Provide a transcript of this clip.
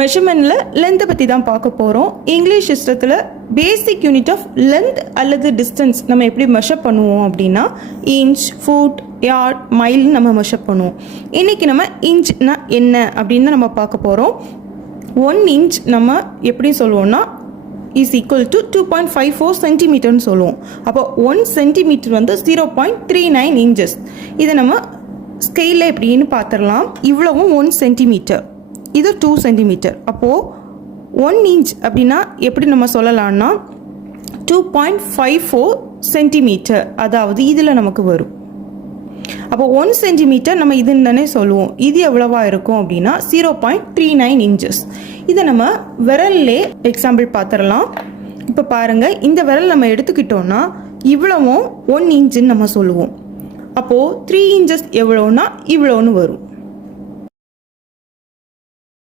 மெஷர்மெண்ட்டில் லென்த்தை பற்றி தான் பார்க்க போகிறோம். இங்கிலீஷ் சிஸ்டத்தில் பேசிக் யூனிட் ஆஃப் லென்த் அல்லது டிஸ்டன்ஸ் நம்ம எப்படி மெஷர் பண்ணுவோம் அப்படின்னா இன்ச், ஃபுட், யார்ட், மைல் நம்ம மெஷர் பண்ணுவோம். இன்றைக்கி நம்ம இன்ச்னா என்ன அப்படின்னு நம்ம பார்க்க போகிறோம். 1 இன்ச் நம்ம எப்படி சொல்லுவோம்னா இஸ் ஈக்குவல் டு 2.54 சென்டிமீட்டர்னு சொல்லுவோம். அப்போ 1 சென்டிமீட்டர் வந்து 0.39 இன்ச்சஸ். இதை நம்ம ஸ்கெயிலில் எப்படின்னு பார்த்துடலாம். இவ்வளவும் 1 சென்டிமீட்டர், இது 2 சென்டிமீட்டர். அப்போது 1 இன்ச் அப்படின்னா எப்படி நம்ம சொல்லலாம்னா 2.54 சென்டிமீட்டர், அதாவது இதில் நமக்கு வரும். அப்போ 1 சென்டிமீட்டர் நம்ம இதுன்னு தானே சொல்லுவோம். இது எவ்வளவா இருக்கும் அப்படின்னா 0.39 இன்ச்சஸ். இதை நம்ம விரல்லே எக்ஸாம்பிள் பார்த்துடலாம். இப்போ பாருங்கள், இந்த விரல் நம்ம எடுத்துக்கிட்டோன்னா இவ்வளவும் 1 இன்ச்சுன்னு நம்ம சொல்லுவோம். அப்போது 3 இன்ச்சஸ் எவ்வளோன்னா இவ்வளோன்னு வரும்.